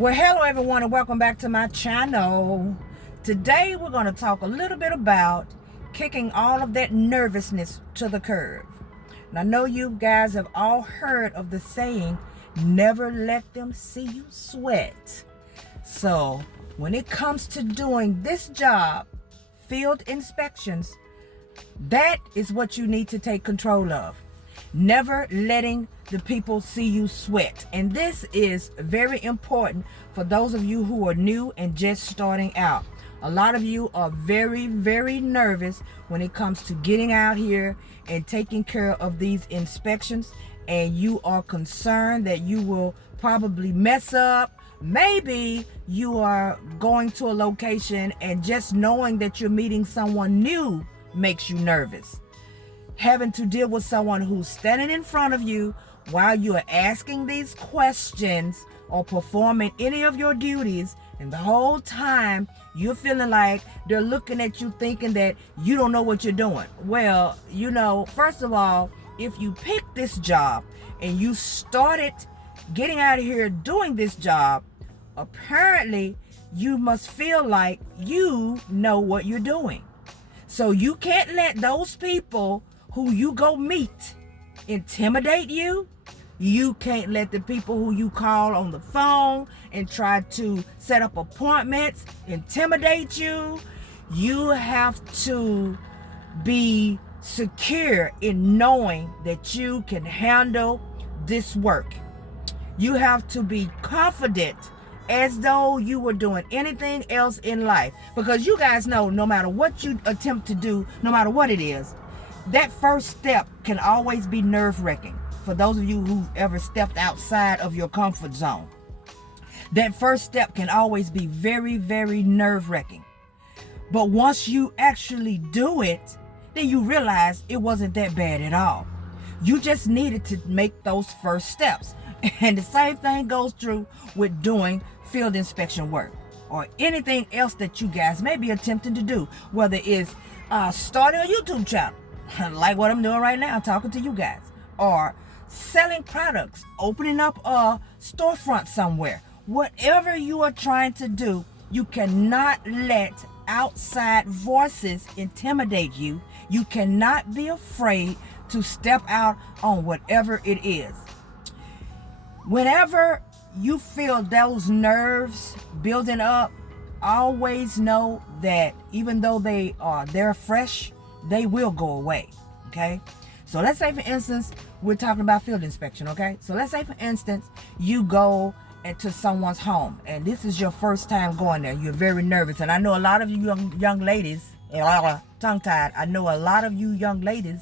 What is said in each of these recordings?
Well, hello everyone and welcome back to my channel. Today we're going to talk a little bit about kicking all of that nervousness to the curb. And I know you guys have all heard of the saying, never let them see you sweat. So when it comes to doing this job, field inspections, that is what you need to take control of. Never letting the people see you sweat. And this is very important for those of you who are new and just starting out. A lot of you are very, very nervous when it comes to getting out here and taking care of these inspections. And you are concerned that you will probably mess up. Maybe you are going to a location and just knowing that you're meeting someone new makes you nervous. Having to deal with someone who's standing in front of you while you are asking these questions or performing any of your duties, and the whole time you're feeling like they're looking at you thinking that you don't know what you're doing. Well, first of all, if you picked this job and you started getting out of here doing this job, apparently you must feel like you know what you're doing. So you can't let those people who you go meet intimidate you. You can't let the people who you call on the phone and try to set up appointments intimidate you. You have to be secure in knowing that you can handle this work. You have to be confident as though you were doing anything else in life. Because you guys know, no matter what you attempt to do, no matter what it is, that first step can always be nerve-wracking. For those of you who ever stepped outside of your comfort zone, that first step can always be very, very nerve-wracking. But once you actually do it, then you realize it wasn't that bad at all. You just needed to make those first steps. And the same thing goes through with doing field inspection work or anything else that you guys may be attempting to do, whether it's starting a YouTube channel, like what I'm doing right now, talking to you guys, or selling products, opening up a storefront somewhere. Whatever you are trying to do, you cannot let outside voices intimidate you. You cannot be afraid to step out on whatever it is. Whenever you feel those nerves building up, always know that even though they're fresh, they will go away. Okay, so let's say for instance we're talking about field inspection. Okay, so let's say for instance you go into someone's home and this is your first time going there. You're very nervous, and I know a lot of you young ladies, tongue-tied, I know a lot of you young ladies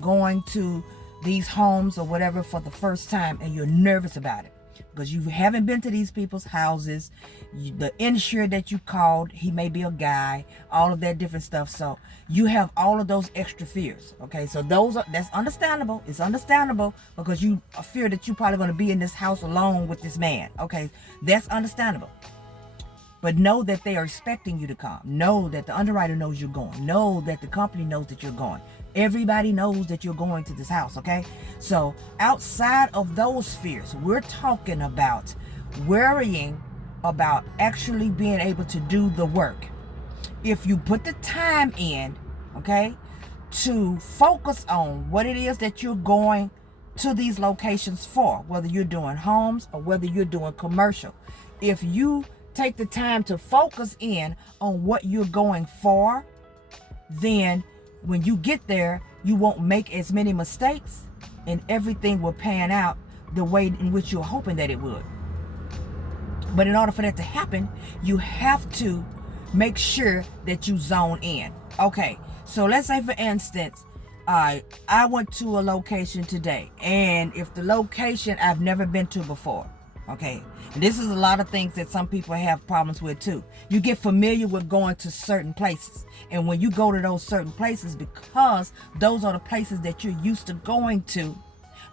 going to these homes or whatever for the first time, and you're nervous about it because you haven't been to these people's houses. The insurer that you called, he may be a guy, all of that different stuff. So you have all of those extra fears. Okay, so that's understandable. It's understandable because you fear that you're probably going to be in this house alone with this man. Okay, that's understandable. But know that they are expecting you to come. Know that the underwriter knows you're going. Know that the company knows that you're going. Everybody knows that you're going to this house, okay? So outside of those fears, we're talking about worrying about actually being able to do the work. If you put the time in, okay, to focus on what it is that you're going to these locations for, whether you're doing homes or whether you're doing commercial, if you take the time to focus in on what you're going for, then when you get there, you won't make as many mistakes and everything will pan out the way in which you're hoping that it would. But in order for that to happen, you have to make sure that you zone in. Okay, so let's say for instance, I went to a location today, and if the location I've never been to before, okay, and this is a lot of things that some people have problems with too. You get familiar with going to certain places, and when you go to those certain places, because those are the places that you're used to going to,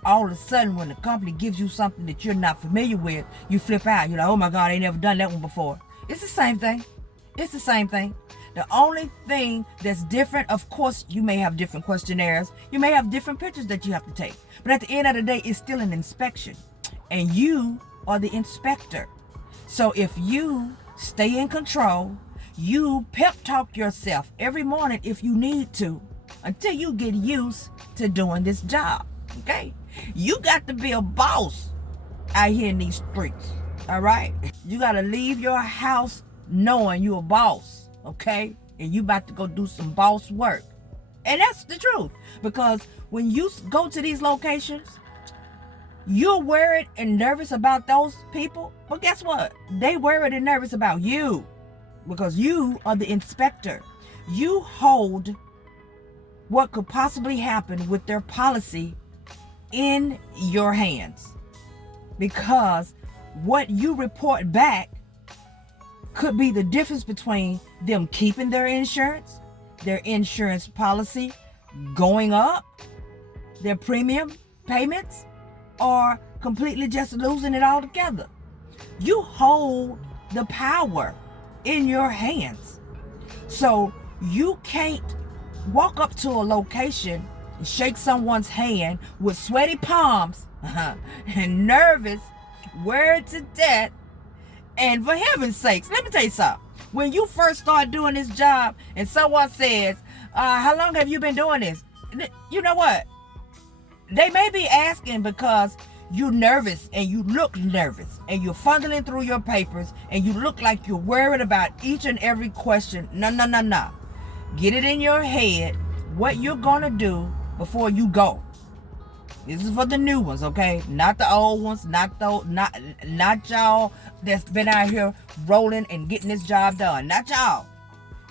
all of a sudden when the company gives you something that you're not familiar with, you flip out. You're like, oh my God, I ain't never done that one before. It's the same thing. It's the same thing. The only thing that's different, of course, you may have different questionnaires. You may have different pictures that you have to take. But at the end of the day, it's still an inspection. And you are the inspector. So if you stay in control, you pep talk yourself every morning if you need to until you get used to doing this job. Okay? You got to be a boss out here in these streets. All right? You got to leave your house knowing you're a boss. Okay? And you about to go do some boss work. And that's the truth. Because when you go to these locations, you're worried and nervous about those people. But guess what? They worried and nervous about you. Because you are the inspector. You hold what could possibly happen with their policy in your hands. Because what you report back could be the difference between them keeping their insurance policy going up, their premium payments, or completely just losing it altogether. You hold the power in your hands. So you can't walk up to a location and shake someone's hand with sweaty palms and nervous, worried to death. And for heaven's sakes, let me tell you something. When you first start doing this job and someone says, how long have you been doing this? You know what? They may be asking because you're nervous and you look nervous and you're fumbling through your papers and you look like you're worried about each and every question. No. Get it in your head what you're going to do before you go. This is for the new ones, okay? Not the old ones, not y'all that's been out here rolling and getting this job done. Not y'all.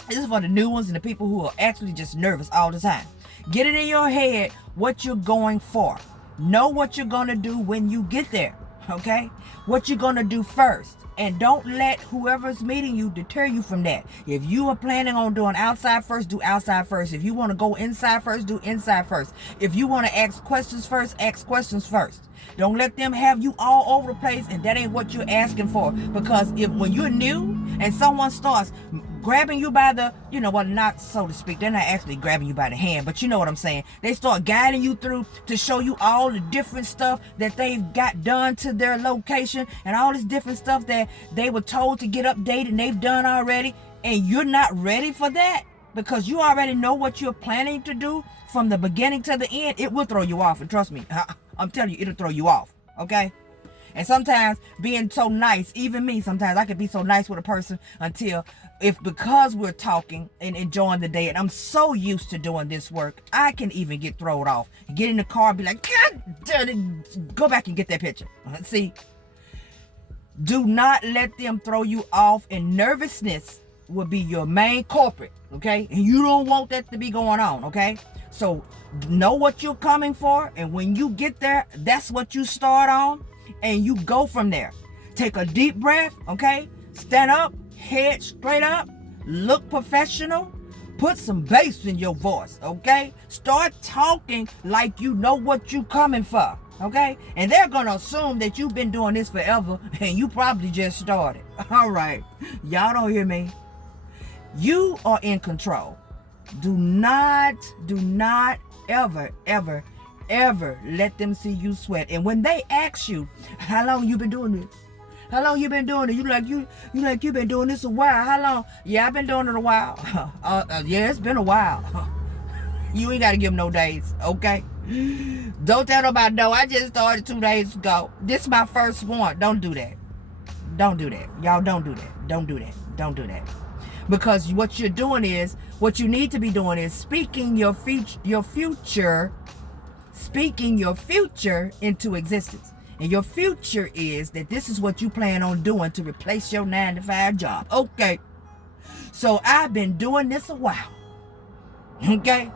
This is for the new ones and the people who are actually just nervous all the time. Get it in your head what you're going for. Know what you're going to do when you get there, okay? What you're going to do first. And don't let whoever's meeting you deter you from that. If you are planning on doing outside first, do outside first. If you want to go inside first, do inside first. If you want to ask questions first, ask questions first. Don't let them have you all over the place, and that ain't what you're asking for. Because when you're new and someone starts grabbing you by the, not so to speak, they're not actually grabbing you by the hand, but you know what I'm saying. They start guiding you through to show you all the different stuff that they've got done to their location and all this different stuff that they were told to get updated and they've done already, and you're not ready for that because you already know what you're planning to do from the beginning to the end. It will throw you off, and trust me, I'm telling you, it'll throw you off, okay? And sometimes being so nice, even me, sometimes I can be so nice with a person because we're talking and enjoying the day, and I'm so used to doing this work, I can even get thrown off. Get in the car and be like, God damn it, go back and get that picture. See, do not let them throw you off, and nervousness will be your main culprit, okay? And you don't want that to be going on, okay? So know what you're coming for, and when you get there, that's what you start on. And you go from there. Take a deep breath, okay? Stand up, head straight up, look professional, put some bass in your voice, okay? Start talking like you know what you're coming for, okay? And they're gonna assume that you've been doing this forever and you probably just started. All right, y'all don't hear me? You are in control. Do not ever let them see you sweat. And when they ask you, how long you been doing this? How long you been doing it? You like you've been doing this a while. How long? Yeah, I've been doing it a while. Yeah, it's been a while. You ain't got to give them no days, okay? Don't tell nobody, no, I just started 2 days ago. This is my first one. Don't do that. Don't do that. Y'all don't do that. Don't do that. Don't do that. Because what you need to be doing is speaking your future into existence. And your future is that this is what you plan on doing to replace your 9-to-5 job. Okay. So I've been doing this a while. Okay.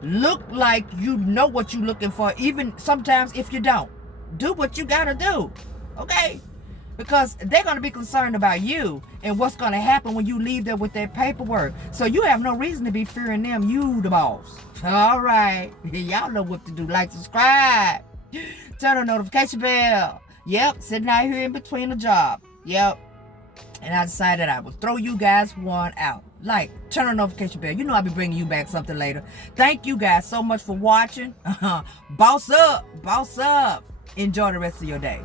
Look like you know what you're looking for, even sometimes if you don't. Do what you gotta do. Okay. Because they're going to be concerned about you and what's going to happen when you leave there with that paperwork. So you have no reason to be fearing them. You the boss. All right. Y'all know what to do. Like, subscribe. Turn on notification bell. Yep. Sitting out here in between the job. Yep. And I decided I would throw you guys one out. Like, turn on notification bell. You know I'll be bringing you back something later. Thank you guys so much for watching. Boss up. Boss up. Enjoy the rest of your day.